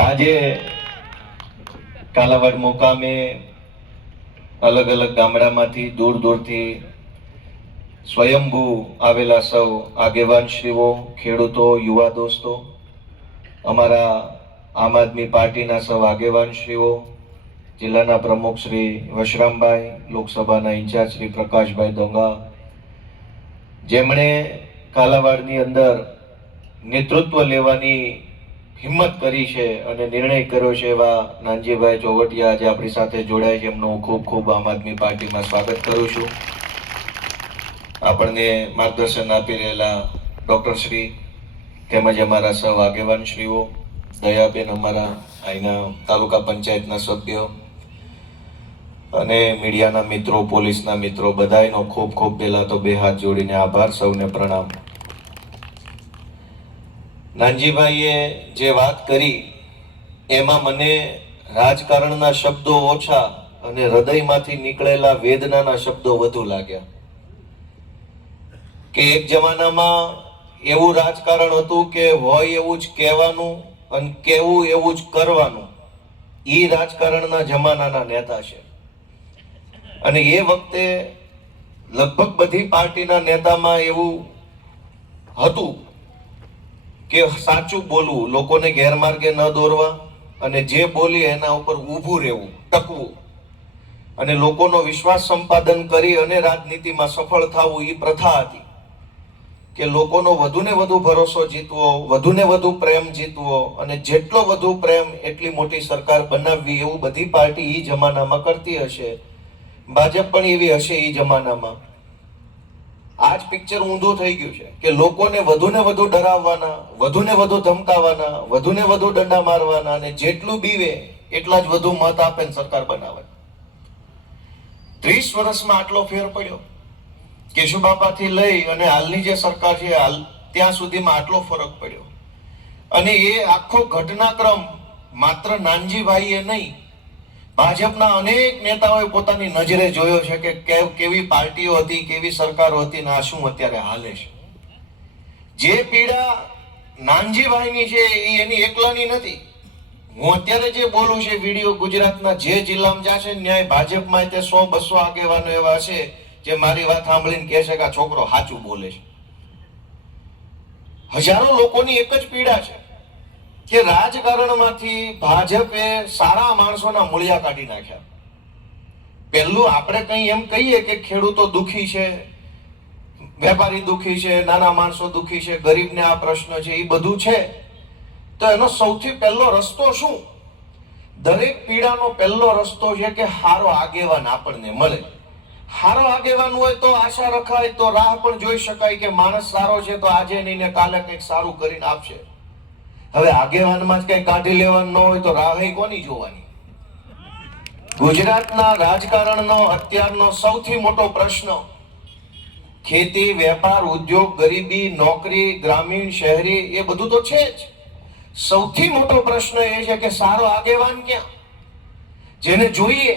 આજે કાલાવાડ મુકામે અલગ અલગ ગામડામાંથી દૂર દૂરથી સ્વયંભૂ આવેલા સૌ આગેવાનશ્રીઓ, ખેડૂતો, યુવા દોસ્તો, અમારા આમ આદમી પાર્ટીના સૌ આગેવાનશ્રીઓ, જિલ્લાના પ્રમુખ શ્રી વશરામભાઈ, લોકસભાના ઇન્ચાર્જ શ્રી પ્રકાશભાઈ દોંગા, જેમણે કાલાવાડની અંદર નેતૃત્વ લેવાની હિંમત કરી છે અને નિર્ણય કર્યો છે, એવા નાનજીભાઈ ચોવટિયા આજે આપણી સાથે જોડાય છે. એમનું હું ખૂબ ખૂબ આમ આદમી પાર્ટીમાં સ્વાગત કરું છું. આપણને માર્ગદર્શન આપી રહેલા ડૉક્ટર શ્રી તેમજ અમારા સૌ આગેવાનશ્રીઓ, દયાબેન, અમારા અહીંના તાલુકા પંચાયતના સભ્યો અને મીડિયાના મિત્રો, પોલીસના મિત્રો, બધાયનો ખૂબ ખૂબ પહેલા તો બે હાથ જોડીને આભાર, સૌને પ્રણામ. નાનજીભાઈએ જે વાત કરી એમાં મને રાજકારણના શબ્દો ઓછા અને હૃદયમાંથી નીકળેલા વેદનાના શબ્દો વધુ લાગ્યા. કે એક જમાનામાં એવું રાજકારણ હતું કે હોય એવું જ કહેવાનું અને કેવું એવું જ કરવાનું. એ રાજકારણના જમાનાના નેતા છે. અને એ વખતે લગભગ બધી પાર્ટીના નેતામાં એવું હતું કે સાચું બોલવું, લોકોને ગેરમાર્ગે ન દોરવા અને જે બોલી એના ઉપર ઊભું રહેવું, ટકવું અને લોકોનો વિશ્વાસ સંપાદન કરી અને રાજનીતિમાં સફળ થવું. એ પ્રથા હતી કે લોકોનો વધુને વધુ ભરોસો જીતવો, વધુને વધુ પ્રેમ જીતવો અને જેટલો વધુ પ્રેમ એટલી મોટી સરકાર બનાવવી. એવું બધી પાર્ટી એ જમાનામાં કરતી હશે. ભાજપ પણ એવી હશે એ જમાનામાં. આજ પિક્ચર ઊંધું થઈ ગયું છે કે લોકોને વધુને વધુ ડરાવવાના, વધુને વધુ ધમકાવાના, વધુને વધુ દંડા મારવાના અને જેટલું બીવે એટલા જ વધુ મત આપે ને સરકાર બનાવે. 30 વર્ષમાં આટલો ફેર પડ્યો. કેશુબાપાથી લઈ અને હાલની જે સરકાર છે ત્યાં સુધીમાં આટલો ફરક પડ્યો. અને એ આખો ઘટનાક્રમ માત્ર નાનજીભાઈએ નહીં, ભાજપના અનેક નેતાઓએ પોતાની નજરે જોયો છે કે કેવી પાર્ટીઓ હતી, કેવી સરકારો હતી ને આ શું અત્યારે હાલે છે. જે પીડા નાનજીભાઈની છે એ એની એકલાની નથી. હું અત્યારે જે બોલું છે વિડીયો ગુજરાતના જે જિલ્લામાં જશે ન્યાય ભાજપમાં તે 100-200 આગેવાનો એવા છે જે મારી વાત સાંભળીને કહે છે કે આ છોકરો સાચું બોલે છે. હજારો લોકોની એક જ પીડા છે કે રાજકારણમાંથી ભાજપે સારા માણસોના મૂળિયા કાઢી નાખ્યા. પહેલું આપણે કઈ એમ કહીએ કે ખેડૂતો દુખી છે, વેપારી દુખી છે, નાના માણસો દુખી છે, ગરીબને આ પ્રશ્ન છે, એ બધું છે. તો એનો સૌથી પહેલો રસ્તો શું? દરેક પીડાનો પહેલો રસ્તો છે કે હારો આગેવાન આપણને મળે. હારો આગેવાન હોય તો આશા રખાય, તો રાહ પણ જોઈ શકાય કે માણસ સારો છે તો આજે નહીં ને કાલે કંઈક સારું કરીને આપશે. હવે આગેવાનમાં જ કઈ કાઢી લેવાનું ન હોય તો રાહ કોની જોવાની? ગુજરાતના રાજકારણનો અત્યારનો સૌથી મોટો પ્રશ્ન ખેતી, વેપાર, ઉદ્યોગ, ગરીબી, નોકરી, ગ્રામીણ, શહેરી એ બધું તો છે જ. સૌથી મોટો પ્રશ્ન એ છે કે સારો આગેવાન ક્યાં? જેને જોઈએ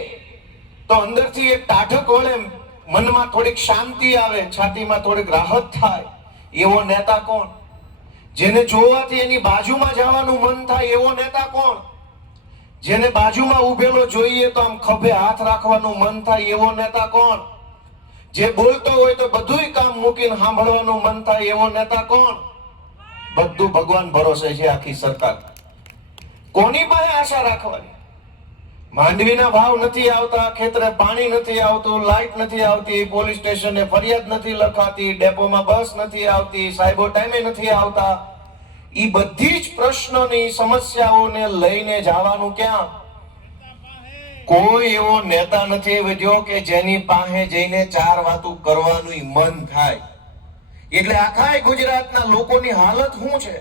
તો અંદરથી એક ટાઢક વળે, મનમાં થોડીક શાંતિ આવે, છાતીમાં થોડીક રાહત થાય એવો નેતા કોણ? જેને જોવાથી એની બાજુમાં જવાનું મન થાય એવો નેતા કોણ? જેને બાજુમાં ઉભેલો જોઈએ તો આમ ખભે હાથ રાખવાનું મન થાય એવો નેતા કોણ? જે બોલતો હોય તો બધુંય કામ મૂકીને સાંભળવાનું મન થાય એવો નેતા કોણ? બધું ભગવાન ભરોસે છે આખી સરકાર. કોની પાસે આશા રાખવાની? માંડવીના ભાવ નથી આવતા, ખેતરે પાણી નથી આવતું, લાઈટ નથી આવતી, પોલીસ સ્ટેશને ફરિયાદ નથી લખાતી, ડેપોમાં બસ નથી આવતી, સાહેબો ટાઈમે નથી આવતા. ઈ બધી જ પ્રશ્નોની સમસ્યાઓને લઈને જવાનું ક્યાં? કોઈ એવો નેતા નથી વધ્યો કે જેની પાસે જઈને 4 વાતો કરવાનું મન થાય. એટલે આખા ગુજરાતના લોકોની હાલત શું છે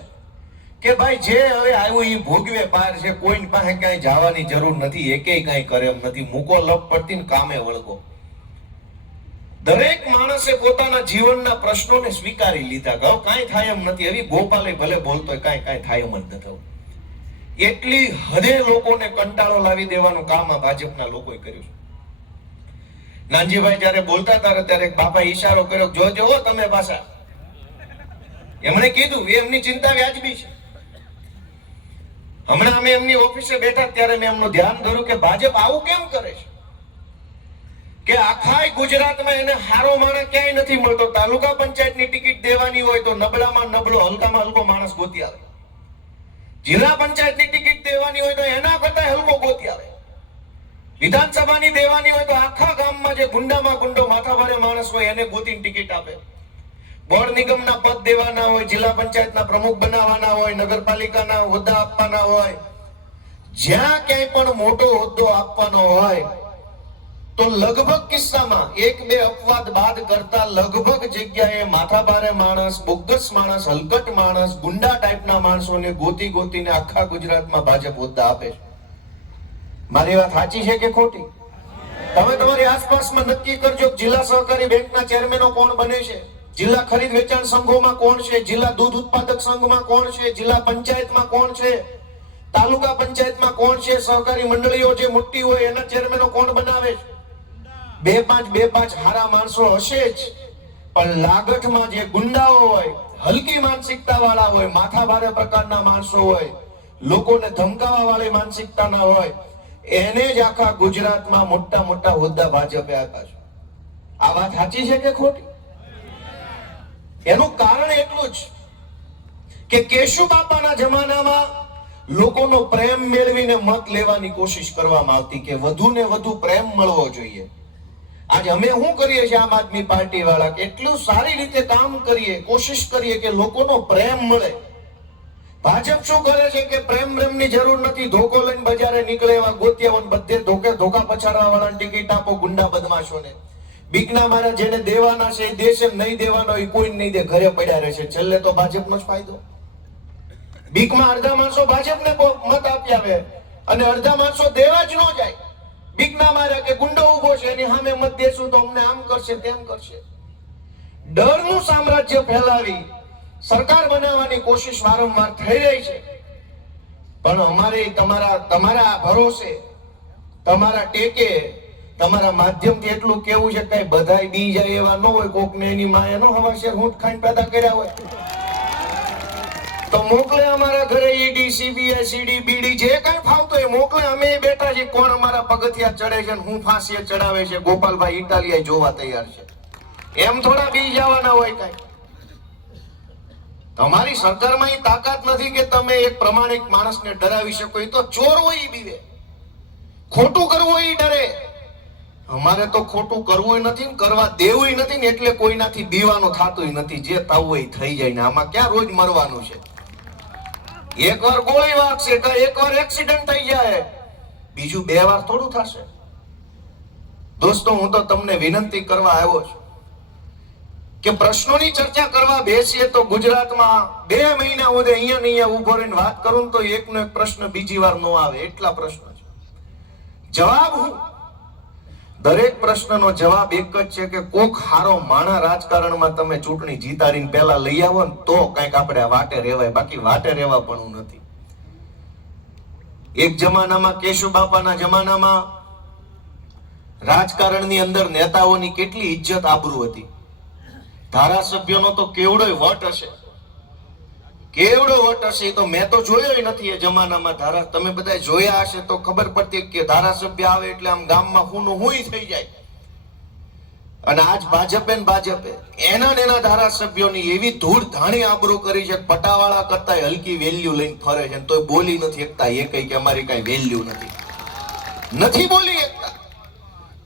કે ભાઈ જે હવે આવ્યું એ ભોગવે પાર છે. કોઈની પાસે ક્યાંય જવાની જરૂર નથી, એકેય કાંઈ કરે એમ નથી. મૂકો લપ પડતી ને કામે વળગો. દરેક માણસે પોતાના જીવનના પ્રશ્નોને સ્વીકારી લીધા કે કાંઈ થાય એમ નથી. એવી ગોપાલે ભલે બોલતો કાંઈ થાય એમ જ નથી. એટલી હદે લોકોને કંટાળો લાવી દેવાનું કામ આ ભાજપના લોકોએ કર્યું છે. નાનજીભાઈ જયારે બોલતા હતા ત્યારે બાપા ઈશારો કર્યો, જોજો તમે પાછા. એમણે કીધું એમની ચિંતા વ્યાજબી છે. હમણાં અમે એમની ઓફિસે બેઠા ત્યારે મેં એમનું ધ્યાન ધર્યું કે ભાજપ આવું કેમ કરે છે કે આખા ગુજરાતમાં એને હારો માણસ ક્યાંય નથી મળતો. તાલુકા પંચાયતની ટિકિટ દેવાની હોય તો નબળામાં નબળો, હલકામાં હલકો માણસ ગોતી આવે. જિલ્લા પંચાયતની ટિકિટ દેવાની હોય તો એના કરતા હલકો ગોતી આવે. વિધાનસભાની દેવાની હોય તો આખા ગામમાં જે ગુંડામાં ગુંડો માથાભારે માણસ હોય એને ગોતીને ટિકિટ આપે. બોર્ડ નિગમના પદ દેવાના હોય, જિલ્લા પંચાયતના પ્રમુખ બનાવવાના હોય, નગરપાલિકાના હોદ્દા આપવાના હોય, જ્યાં ક્યાંય પણ મોટો હોદ્દો આપવાનો હોય તો લગભગ કિસ્સામાં એક બે અપવાદ બાદ કરતા લગભગ જગ્યાએ માથાભારે માણસ, બોગસ માણસ, હલકટ માણસ, ગુંડા ટાઈપના માણસોને ગોતી ગોતીને આખા ગુજરાતમાં ભાજપ હોદ્દા આપે છે. મારી વાત સાચી છે કે ખોટી? તમે તમારી આસપાસમાં નક્કી કરજો. જિલ્લા સહકારી બેંકના ચેરમેનો કોણ બને છે, જિલ્લા ખરીદ વેચાણ સંઘોમાં કોણ છે, જિલ્લા દૂધ ઉત્પાદક સંઘમાં કોણ છે, જિલ્લા પંચાયતમાં કોણ છે, તાલુકા પંચાયતમાં કોણ છે, સહકારી મંડળીઓ જે મોટી હોય એના ચેરમેનો કોણ બનાવે છે. બે પાંચ હારા માણસો હશે જ, પણ લાગઠમાં જે ગુંડાઓ હોય, હલકી માનસિકતા વાળા હોય, માથાભારે પ્રકારના માણસો હોય, લોકોને ધમકાવવા વાળી માનસિકતાના હોય, એને જ આખા ગુજરાતમાં મોટા મોટા હોદ્દા ભાજપે આપ્યા છે. આ વાત સાચી છે કે ખોટી? એનું કારણ એટલું જ કે કેશુબાપાના જમાનામાં લોકોનો પ્રેમ મેળવીને મત લેવાની કોશિશ કરવામાં આવતી કે વધુ ને વધુ પ્રેમ મળવો જોઈએ. આજે અમે શું કરીએ છીએ આમ આદમી પાર્ટી વાળા, કેટલું સારી રીતે કામ કરીએ, કોશિશ કરીએ કે લોકોનો પ્રેમ મળે. ભાજપ શું કરે છે કે પ્રેમની જરૂર નથી, ધોકો લઈને બજારે નીકળે એવા ગોતિયાઓને બધે ધોકા પછાડવા વાળાને ટિકિટ આપો, ગુંડા બદમાશોને. બીકના મારા જેને દેવાના છે એ દેશે, નહીં દેવાનો એ કોઈ નહીં દે, ઘરે પડ્યા રહેશે. છેલ્લે તો ભાજપનો જ ફાયદો. બીકમાં અડધા માણસો ભાજપને મત આપી આવે અને અડધા માણસો દેવા જ ન જાય. બીકના માર્યા કે ગુંડો ઉભો છે એની સામે મત દેશું તો અમને આમ કરશે તેમ કરશે. ડરનું સામ્રાજ્ય ફેલાવી સરકાર બનાવવાની કોશિશ વારંવાર થઈ રહી છે. પણ અમારે તમારા ભરોસે, તમારા ટેકે, તમારા માધ્યમથી એટલું કેવું છે કે બધાય બી જાય એવા ન હોય. કોકને એની માએ નો હવાશેર હૂંટ ખાઈને પેદા કર્યા હોય તો મોકલે અમારા ઘરે ઈડી, સીબીઆઈ, સીડી, બીડી જે કઈ ફાવતો એ મોકલે. અમે બેઠા છીએ કોણ અમારા પગથિયા ચડે છે ને હું ફાંસીએ ચડાવે છે. ગોપાલભાઈ ઇટાલિયા જોવા તૈયાર છે. એમ થોડા બી જવાના હોય કઈ? તમારી સરકારમાં એ તાકાત નથી કે તમે એક પ્રમાણિક માણસને ડરાવી શકો. એ તો ચોર હોય એ બીવે, ખોટું કરવું હોય એ ડરે. અમારે તો ખોટું કરવું નથી ને કરવા દેવું નથી ને, એટલે કોઈનાથી બીવાનું થતું નથી. જે થવું હોય થઈ જાય ને આમાં ક્યાં રોજ મરવાનું છે? એકવાર ગોળી વાગશે કે એકવાર એક્સિડન્ટ થઈ જાય, બીજું 2 વાર થોડું થશે. દોસ્તો, હું તો તમને વિનંતી કરવા આવ્યો છું કે પ્રશ્નોની ચર્ચા કરવા બેસીએ તો ગુજરાતમાં 2 મહિના સુધી અહીંયા ઉભો રહીને વાત કરું તો એકનો એક પ્રશ્ન બીજી વાર ન આવે, એટલા પ્રશ્નો છે. જવાબ હું દરેક પ્રશ્નનો જવાબ એક જ છે કે કોક હારો માણા રાજકારણમાં તમે ચૂંટણી જીતાડીને પહેલા લઈ આવો ને તો કઈક આપણે વાટે રહેવાય, બાકી વાટે રહેવા પણ નથી. એક જમાનામાં કેશુબાપાના જમાનામાં રાજકારણની અંદર નેતાઓની કેટલી ઇજ્જત આબરૂ હતી. ધારાસભ્યોનો તો કેવડો વટ હશે, કેવડો વટ હશે. તો મેં તો જોયો નથી એ જમાનામાં. તમે બધા જોયા હશે તો ખબર પડતી કે ધારાસભ્ય આવે એટલે આમ ગામમાં હુંનું હુંય થઈ જાય. અને આજ ભાજપે એના ધારાસભ્યોની એવી ધૂળ ધાણી આબરૂ કરી છે, પટાવાળા કરતા હલકી વેલ્યુ લઈને ફરે છે. તો બોલી નથી એકતા એ કઈ કે અમારી કઈ વેલ્યુ નથી બોલી એકતા.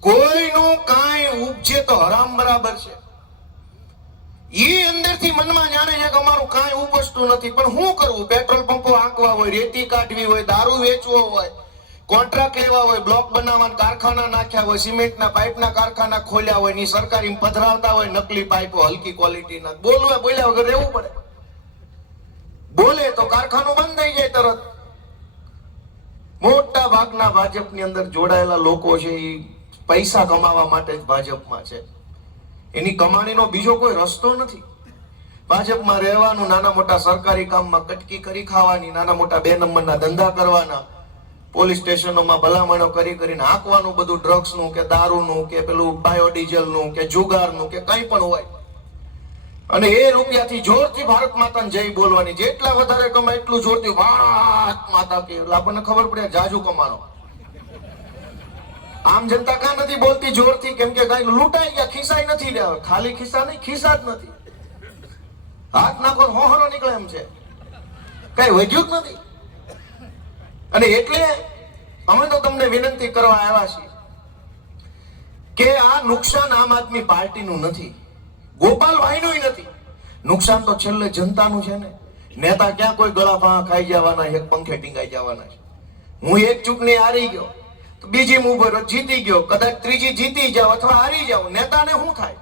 કોઈનું કાંઈ ઉપજે તો હરામ બરાબર છે. એ અંદરથી મનમાં જાણે છે કે અમારું કાંઈ ઉપજતું નથી, પણ શું કરવું? પેટ્રોલ પંપો આંકવા હોય, રેતી કાઢવી હોય, દારૂ વેચવો હોય, કોન્ટ્રાક્ટ લેવા હોય, બ્લોક બનાવવાના કારખાના નાખ્યા હોય, સિમેન્ટના પાઇપના કારખાના ખોલ્યા હોય, ની સરકારી પધરાવતા હોય નકલી પાઇપો હલકી ક્વોલિટીના. બોલ્યા વગર રહેવું પડે. બોલે તો કારખાનું બંધ થઈ જાય તરત. મોટા ભાગના ભાજપની અંદર જોડાયેલા લોકો છે એ પૈસા કમાવા માટે જ ભાજપમાં છે. એની કમાણીનો બીજો કોઈ રસ્તો નથી. ભાજપમાં રહેવાનું, નાના મોટા સરકારી કામમાં કટકી કરી ખાવાની, નાના મોટા 2 નંબરના ધંધા કરવાના, પોલીસ સ્ટેશનોમાં ભલામણો કરીને હાંકવાનું, બધું ડ્રગ્સનું કે દારૂનું કે પેલું બાયોડીઝલનું કે જુગારનું કે કંઈ પણ હોય. અને એ રૂપિયાથી જોરથી ભારત માતાને જય બોલવાની, જેટલા વધારે કમાય એટલું જોરથી ભારત માતા કે, એટલે આપણને ખબર પડે જાજુ કમાનો. આમ જનતા કાં નથી બોલતી જોરથી? કેમ કે કઈ લૂંટાઈ ગયા, ખિસ્સાય નથી રહ્યા. ખાલી ખિસ્સા નહીં, ખિસ્સા જ નથી. હાથ નાખો હોહરો નીકળે એમ છે, કઈ વધ્યું જ નથી. અને એટલે અમે તો તમને વિનંતી કરવા આવ્યા છીએ કે આ નુકસાન આમ આદમી પાર્ટીનું નથી, ગોપાલભાઈનું નથી. નુકસાન તો છેલ્લે જનતાનું છે ને. નેતા ક્યાં કોઈ ગળા ફાંા ખાઈ જવાના છે, પંખે ટીંગાઈ જવાના છે. હું એક ચૂંટણી હારી ગયો તો બીજી મુંબઈ જીતી ગયો, કદાચ ત્રીજી જીતી જાવ અથવા હારી જાવ, નેતાને શું થાય?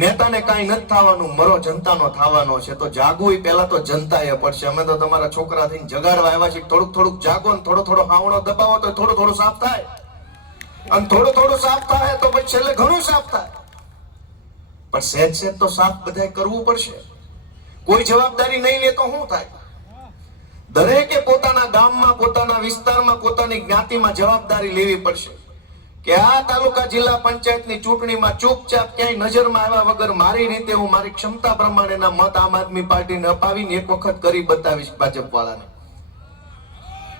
નેતાને કાંઈ નથી થવાનું, મરો જનતાનો થવાનો છે. તો જાગવું પહેલા તો જનતાએ પડશે. અમે તો તમારા છોકરા થઈને જગાડવા આવ્યા છીએ. થોડુંક થોડુંક જાગો ને થોડો થોડો હાવણો દબાવો તો થોડું થોડું સાફ થાય, અને થોડું થોડું સાફ થાય તો પછી છેલ્લે ઘણું સાફ થાય. પણ સહેજ સહેજ તો સાફ બધાય કરવું પડશે. કોઈ જવાબદારી નહીં લે તો શું થાય? દરેકે પોતાના ગામમાં, પોતાના વિસ્તારમાં, પોતાની જ્ઞાતિમાં જવાબદારી લેવી પડશે કે આ તાલુકા જિલ્લા પંચાયતની ચૂંટણીમાં ચૂપચાપ ક્યાંય નજરમાં આવ્યા વગર મારી રીતે હું મારી ક્ષમતા પ્રમાણેના મત આમ આદમી પાર્ટીને અપાવીને એક વખત કરી બતાવીશ ભાજપ વાળાને.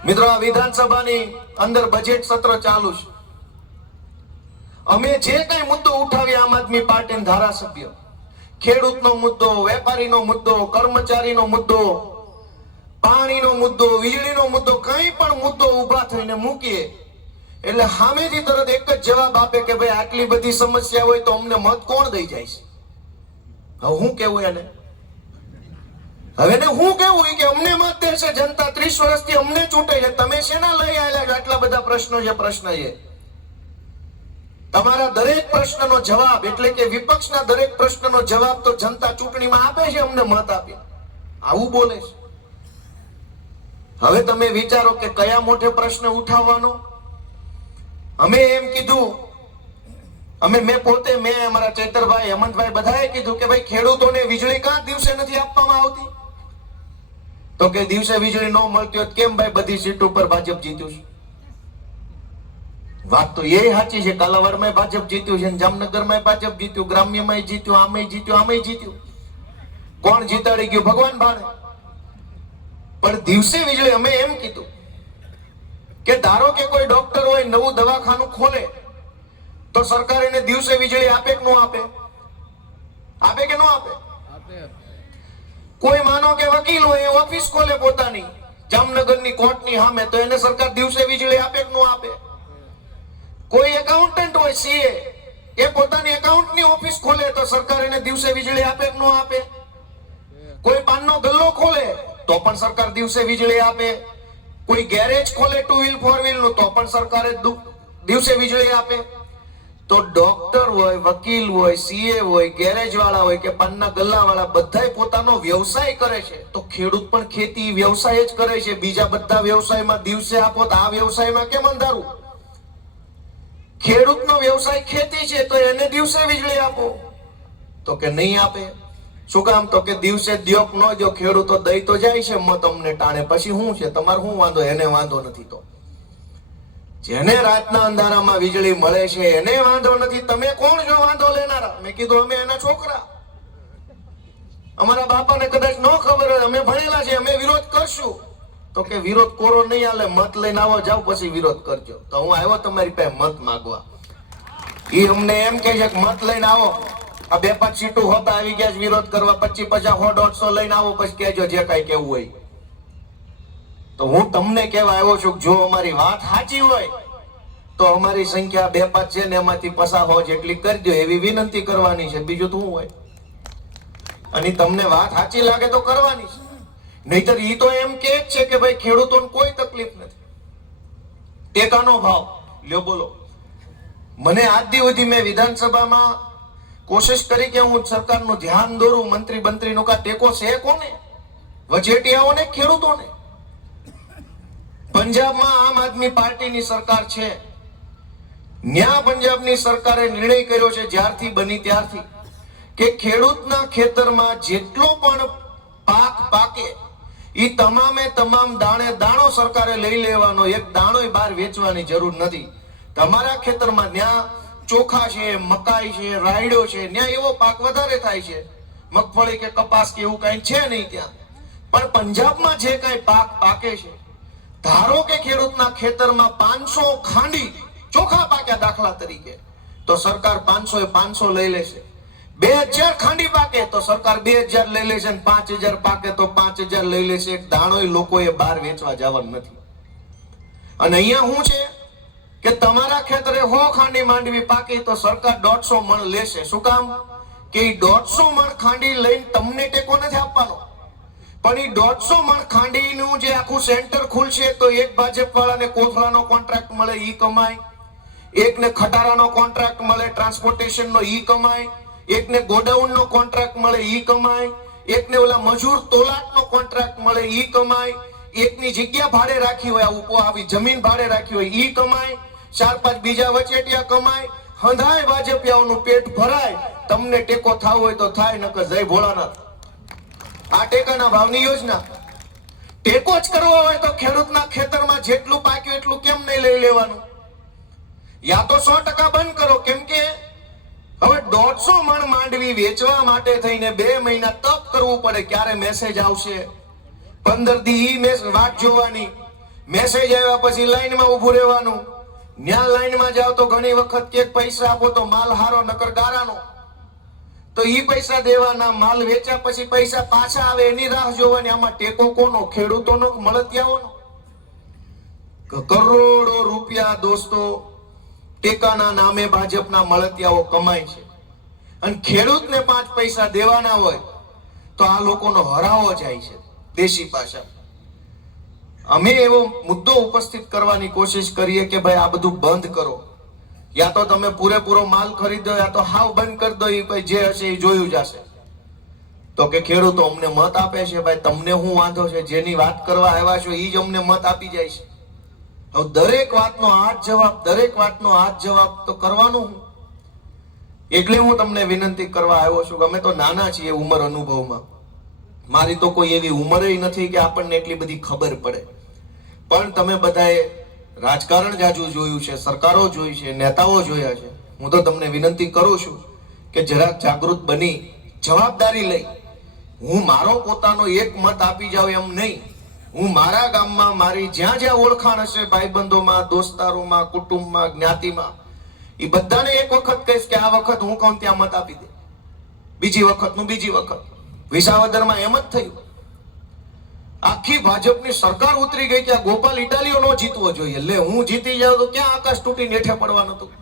મિત્રો, આ વિધાનસભાની અંદર બજેટ સત્ર ચાલુ છે. અમે જે કઈ મુદ્દો ઉઠાવી આમ આદમી પાર્ટીના ધારાસભ્ય, ખેડૂતનો મુદ્દો, વેપારીનો મુદ્દો, કર્મચારીનો મુદ્દો, પાણીનો મુદ્દો, વીજળીનો મુદ્દો, કઈ પણ મુદ્દો ઉભા થઈને મૂકીએ એટલે સામેથી તરત એક જ જવાબ આપે કે ભાઈ આટલી બધી સમસ્યા હોય તો અમને મત કોણ દઈ જાય છે? હવે હું કેવું એને? હવે ને હું કેવું કે અમને મત દેશે જનતા, 30 વર્ષથી અમને ચૂંટે છે, તમે શેના લઈ આવેલા? આટલા બધા પ્રશ્નો છે. પ્રશ્ન છે તમારા દરેક પ્રશ્નનો જવાબ, એટલે કે વિપક્ષના દરેક પ્રશ્નનો જવાબ તો જનતા ચૂંટણીમાં આપે છે, અમને મત આપે. આવું બોલે છે. હવે તમે વિચારો કે કયા મોટે પ્રશ્ન ઉઠાવવાનો. અમે એમ કીધું, મેં પોતે, અમારા ચૈતરભાઈ, હેમંતભાઈ બધાએ કીધું કે ભાઈ ખેડૂતોને વીજળી કાં દિવસે નથી આપવામાં આવતી? તો કે દિવસે વીજળી ન મળતી હોય કેમ ભાઈ બધી સીટ ઉપર ભાજપ જીત્યું છે? વાત તો એ સાચી છે. કાલાવાડમાં ભાજપ જીત્યું છે, જામનગરમાં ભાજપ જીત્યું, ગ્રામ્યમાં જીત્યું, આમે જીત્યું, આમે જીત્યું. કોણ જીતાડી ગયું ભગવાન ભાણે. પણ દિવસે વીજળી, અમે એમ કીધું કે ધારો કે કોઈ ડોક્ટર હોય નવું દવાખાનું ખોલે તો સરકાર એને દિવસે વીજળી આપે કે ન આપે? આપે કે ન આપે? કોઈ માનો કે વકીલ હોય ઓફિસ ખોલે પોતાની જામનગરની કોર્ટની સામે, તો એને સરકાર દિવસે વીજળી આપે કે ન આપે? કોઈ એકાઉન્ટન્ટ હોય સીએ, એ પોતાની એકાઉન્ટની ઓફિસ ખોલે તો સરકાર એને દિવસે વીજળી આપે કે ન આપે? કોઈ પાનનો ગલ્લો ખોલે તો પણ સરકાર દિવસે વીજળી આપે. કોઈ ગેરેજ ખોલે 2 વ્હીલ 4 વ્હીલ નું તો પણ સરકારે દિવસે વીજળી આપે. તો ડોક્ટર હોય, વકીલ હોય, સીએ હોય, ગેરેજ વાળા હોય કે પાનના ગલ્લા વાળા, બધાય પોતાનો વ્યવસાય કરે છે. તો ખેડૂત પણ ખેતી વ્યવસાય જ કરે છે. બીજા બધા વ્યવસાયમાં દિવસે આપો તો આ વ્યવસાયમાં કેમ અંધારું? ખેડૂતનો વ્યવસાય ખેતી છે તો એને દિવસે વીજળી આપો. તો કે નહીં આપે. શું કામ? તો કે દિવસે દ્યોક ન જો, ખેડૂતો દઈ તો જાય છે મત અમને ટાણે, પછી શું છે? તમારે શું વાંધો? એને વાંધો નથી. તો જેને રાતના અંધારામાં વીજળી મળે છે એને વાંધો નથી. તમે કોણ છો વાંધો લેનારા? મેં કીધું અમે એના છોકરા, અમારા બાપાને કદાચ ન ખબર હોય, અમે ભણેલા છે, અમે વિરોધ કરશું. તો કે વિરોધ કોરો નહીં હાલે, મત લઈને આવો, જાવ પછી વિરોધ કરજો. તો હું આવ્યો તમારી પાસે મત માંગવા. એ અમને એમ કહે છે કે મત લઈને આવો, આ 2-5 સીટો હોતા આવી ગયા વિરોધ કરવા, 25, 50, 100, 150 લઈને આવો, પછી કહેજો જે કઈ કેવું હોય. તો હું તમને કહેવા આવ્યો છું કે જો અમારી વાત સાચી હોય તો અમારી સંખ્યા 2-5 છે ને એમાંથી 50 જેટલી કરજો, એવી વિનંતી કરવાની છે. બીજું શું હોય? અને તમને વાત સાચી લાગે તો કરવાની છે. નહીતર ઈ તો એમ કે છે કે ભાઈ ખેડૂતોને કોઈ તકલીફ નથી, ટેકાનો ભાવ લ્યો. બોલો, મને આજ સુધી મેં વિધાનસભામાં કોશિશ કરી કે હું સરકારનું ધ્યાન દોરું, મંત્રી બંત્રીનો કા ટેકો છે કોને? વચેટિયાઓને, ખેડૂતોને. પંજાબમાં આમ આદમી પાર્ટીની સરકાર છે. ન્યા પંજાબની સરકારે નિર્ણય કર્યો છે જ્યારથી બની ત્યારથી કે ખેડૂતના ખેતરમાં જેટલો પણ પાક પાકે એ તમામે તમામ દાણે દાણો સરકારે લઈ લેવાનો. એક દાણોય બહાર વેચવાની જરૂર નથી. તમારા ખેતરમાં ન્યા ચોખા છે, મકાઈ છે, રાયડો છે, ન્યા એવો પાક વધારે થાય છે મગફળી કે કપાસ કે એવું કઈ છે નહીં ત્યાં. પણ પંજાબમાં જે કઈ પાક પાકે છે, ધારો કે ખેડૂતના ખેતરમાં 500 ખાંડી ચોખા પાક્યા દાખલા તરીકે, તો સરકાર 500 એ 500 લઈ લેશે. 2000 ખાંડી પાકે તો સરકાર 2000 લઈ લેશે, 5000 પાકે તો 5000 લઈ લેશે. એક દાણો લોકોએ બહાર વેચવા જવાનું નથી. અને અહીંયા શું છે કે તમારા ખેતરે 100 ખાંડી માંડવી પાકી તો સરકાર 150 મણ લેશે. શું કામ? કે 150 મણ ખાંડી લઈને તમને ટેકો નથી આપવાનો, પણ એ 150 મણ ખાંડીનું જે આખું સેન્ટર ખુલશે તો એક ભાજપ વાળાને કોથળાનો કોન્ટ્રાક્ટ મળે, ઈ કમાય. એકને ખટારાનો કોન્ટ્રાક્ટ મળે, ટ્રાન્સપોર્ટેશનનો, ઈ કમાય. એકને ગોડાઉનનો કોન્ટ્રાક્ટ મળે, ઈ કમાય. એકને ઓલા મજૂર તોલાટનો કોન્ટ્રાક્ટ મળે, ઈ કમાય. એકની જગ્યા ભાડે રાખી હોય, આવી જમીન ભાડે રાખી હોય, ઈ કમાય. 4-5 બીજા વચેટિયા કમાય. હંધાય ભાજપિયાઓનું પેટ ભરાય. તમને ટેકો થાવ હોય તો થાય, નકર જય ભોળાનાથ. આ ટેકાના ભાવની યોજના. ટેકો જ કરવો હોય તો ખેડૂતના ખેતરમાં જેટલું પાક્યું એટલું કેમ નહીં લઈ લેવાનું? યા તો 100% બંધ કરો. કેમ કે હવે 150 મણ માંડવી વેચવા માટે થઈને 2 મહિના તપ કરવું પડે. ક્યારે મેસેજ આવશે? 15 દી વાટ જોવાની. મેસેજ આવ્યા પછી લાઈનમાં ઉભું રહેવાનું. ન્યા લાઈનમાં જાવ તો ઘણી વખત કે પૈસા આપો તો માલ હારો, નકર ગારાનો. તો ઈ પૈસા દેવાના, માલ વેચ્યા પછી પૈસા પાછા આવે એની રાહ જોવાની. આમાં ટેકો કોનો? ખેડૂતોનો, મળતિયાઓનો? કરોડો રૂપિયા દોસ્તો ટેકાના નામે ભાજપના મળતિયાઓ કમાય છે. અને ખેડૂતને 5 પૈસા દેવાના હોય તો આ લોકોનો હરાવો જાય છે. દેશી ભાષા અમે એવો મુદ્દો ઉપસ્થિત કરવાની કોશિશ કરીએ કે ભાઈ આ બધું બંધ કરો. યા તો તમે પૂરેપૂરો માલ ખરીદો, યા તો હાવ બંધ કરી દો. એ ભાઈ જે હશે એ જોયું જશે. તો કે ખેડૂતો અમને મત આપે છે, ભાઈ તમને શું વાંધો છે? જેની વાત કરવા આવ્યા છો એ જ અમને મત આપી જાય છે. હવે દરેક વાતનો આ જ જવાબ તો કરવાનું. એટલે હું તમને વિનંતી કરવા આવ્યો છું કે અમે તો નાના છીએ ઉંમર અનુભવમાં. મારી તો કોઈ એવી ઉંમર નથી કે આપણને એટલી બધી ખબર પડે. પણ તમે બધાએ રાજકારણ જાજુ જોયું છે, સરકારો જોઈ છે, નેતાઓ જોયા છે. હું તો તમને વિનંતી કરું છું કે જરાક જાગૃત બની જવાબદારી લઈ. હું મારો પોતાનો એક મત આપી જાઉં એમ નહીં. હું મારા ગામમાં મારી જ્યાં જ્યાં ઓળખાણ હશે, ભાઈબંધોમાં, દોસ્તારોમાં, કુટુંબમાં, જ્ઞાતિમાં, એ બધાને એક વખત કહીશ કે આ વખત હું કહું ત્યાં મત આપી દે. બીજી વખત. વિસાવદરમાં એમ જ થયું. આખી ભાજપની સરકાર ઉતરી ગઈ કે આ ગોપાલ ઇટાલીઓ નો જીતવો જોઈએ. લે હું જીતી જાઉં તો ક્યાં આકાશ તૂટી નેઠે પડવાનું હતું?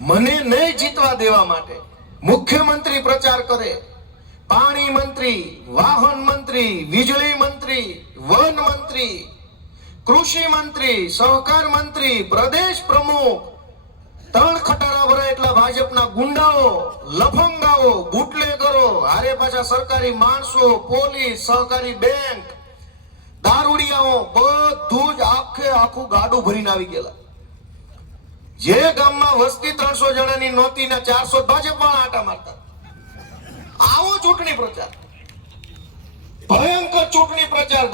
મને નહીં જીતવા દેવા માટે મુખ્યમંત્રી પ્રચાર કરે, પાણી મંત્રી, વાહન મંત્રી, વીજળી મંત્રી, વન મંત્રી, કૃષિ મંત્રી, સહકાર મંત્રી, પ્રદેશ પ્રમુખ, 3 ખટારા ભરાય એટલા ભાજપના ગુંડાઓ, લફંગાઓ, બુટલેગરો, હારે પાછા સરકારી માણસો, પોલીસ, સહકારી બેંક, દારૂડિયાઓ, બધું જ આખું ગાડું ભરીને આવી ગયેલા. જે ગામમાં વસ્તી 300 જણાની નહોતી ને 400 ભાજપ વાળા આટા મારતા. આવો ચૂંટણી પ્રચાર, ભયંકર ચૂંટણી પ્રચાર.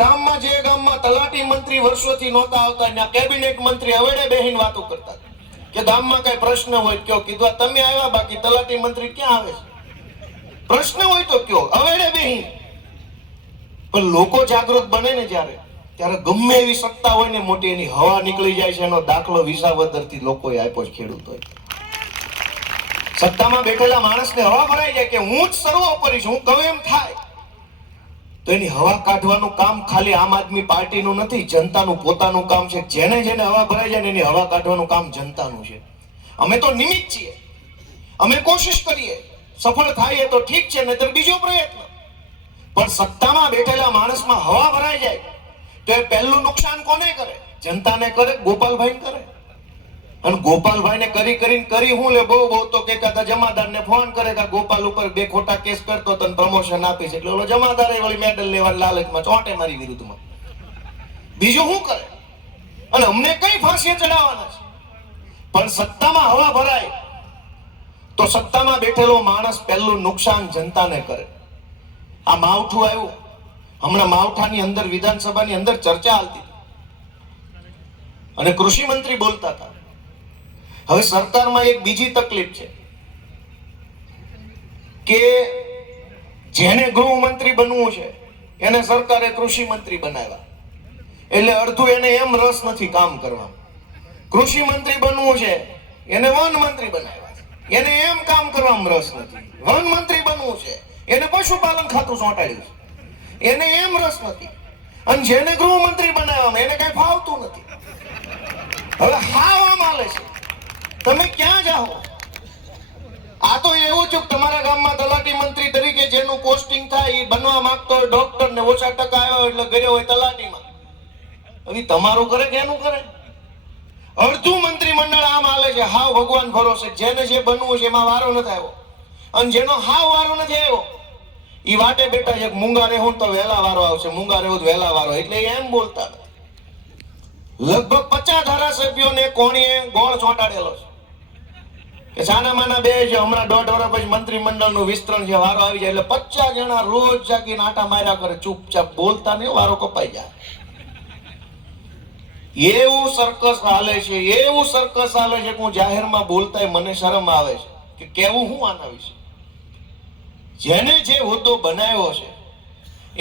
જે ગામમાં તલાટી મંત્રી વર્ષોથી નહોતા આવતા, ત્યાં કેબિનેટ મંત્રી અવેડે બેહીને વાતો કરતા કે ગામમાં કઈ પ્રશ્ન હોય કયો. કીધું તમે આવ્યા, બાકી તલાટી મંત્રી ક્યાં આવે છે? પ્રશ્ન હોય તો કયો, અવેડે બેહી. પણ લોકો જાગૃત બને ને ત્યારે ગમે એવી સત્તા હોય ને મોટી, એની હવા નીકળી જાય છે. એનો દાખલો વિસાવદરથી લોકોએ આપ્યો છે. ખેડૂતોએ સત્તામાં બેઠેલા માણસને હવા ભરાઈ જાય કે હું જ સર્વોપરી છું, હું કહું એમ થાય. તો એની હવા કાઢવાનું કામ ખાલી આમ આદમી પાર્ટીનું નથી, જનતાનું પોતાનું કામ છે. જેને હવા ભરાઈ જાય ને એની હવા કાઢવાનું કામ જનતાનું છે. અમે તો નિમિત્ત છીએ. અમે કોશિશ કરીએ, સફળ થાય તો ઠીક છે, નહીતર બીજો પ્રયત્ન. પણ સત્તામાં બેઠેલા માણસમાં હવા ભરાઈ જાય તો એ પહેલું નુકસાન કોને કરે? જનતાને કરે, ગોપાલભાઈને કરે. અને ગોપાલભાઈને કરી હું લે બહુ તો કે કાતા જમાદારને ફોન કરે કે ગોપાલ ઉપર 2 ખોટા કેસ કરતો તને પ્રમોશન આપીશ. એટલે ઓલો જમાદારે વળી મેડલ લેવાની લાલચમાં ચોંટે મારી વિરુદ્ધમાં. બીજું શું કરે? અને અમને કઈ ફાંસીએ ચડાવવાના છે? પણ સત્તામાં હવા ભરાય તો સત્તામાં બેઠેલો માણસ પહેલું નુકસાન જનતાને કરે. આ માવઠું આવ્યું, હમણાં માવઠાની અંદર વિધાનસભાની અંદર ચર્ચા હાલતી અને કૃષિ મંત્રી બોલતા હતા. હવે સરકારમાં એક બીજી તકલીફ છે કે જેને ગૃહમંત્રી બનવું છે એને સરકારે કૃષિ મંત્રી બનાવ્યા, એટલે અડધું એને એમ રસ નથી કામ કરવા. કૃષિ મંત્રી બનવું છે એને વન મંત્રી બનાવ્યા, એને એમ કામ કરવામાં રસ નથી. વન મંત્રી બનવું છે એને પશુપાલન ખાતું સોંટાડ્યું છે, એને એમ રસ નથી. અને જેને ગૃહમંત્રી બનાવવામાં એને કઈ ફાવતું નથી. હવે હાવ આમ હાલે છે. તમે ક્યાં જાઓ? આ તો એવું છે કે તમારા ગામમાં તલાટી મંત્રી તરીકે જેનું પોસ્ટિંગ થાય એ બનવા માંગતો હોય ડોક્ટર ને, ઓછા ટકા આવ્યો એટલે ગયો હોય તલાટીમાં. હવે તમારું કરે કે એનું કરે? અડધું મંત્રીમંડળ આમ હાલે છે હાવ ભગવાન ભરોસે. જેને જે બનવું છે એમાં વારો નથી આવ્યો, અને જેનો હાવ વારો નથી આવ્યો એ વાટે બેઠા છે. મૂંગા રહેવું તો વહેલા વારો આવશે, મૂંગા રહેવું વહેલા વારો, એટલે એમ બોલતા નથી. લગભગ 50 ધારાસભ્યોને કોણીએ ગોળ ચોંટાડેલો છે કે સાના માના બે છે. હમણાં 1.5 વર્ષ પછી મંત્રીમંડળનું વિસ્તરણ છે, વારો આવી જાય એટલે 50 જણા રોજ જાગીને આટા માર્યા કરે, ચૂપચાપ બોલતા નહીં, વારો કપાઈ જાય. એવું સર્કસ હાલે છે, એવું સર્કસ હાલે છે કે હું જાહેરમાં બોલતાય મને શરમ આવે છે કે કેવું હું આના વિશે. જેને જે હોદ્દો બનાવ્યો છે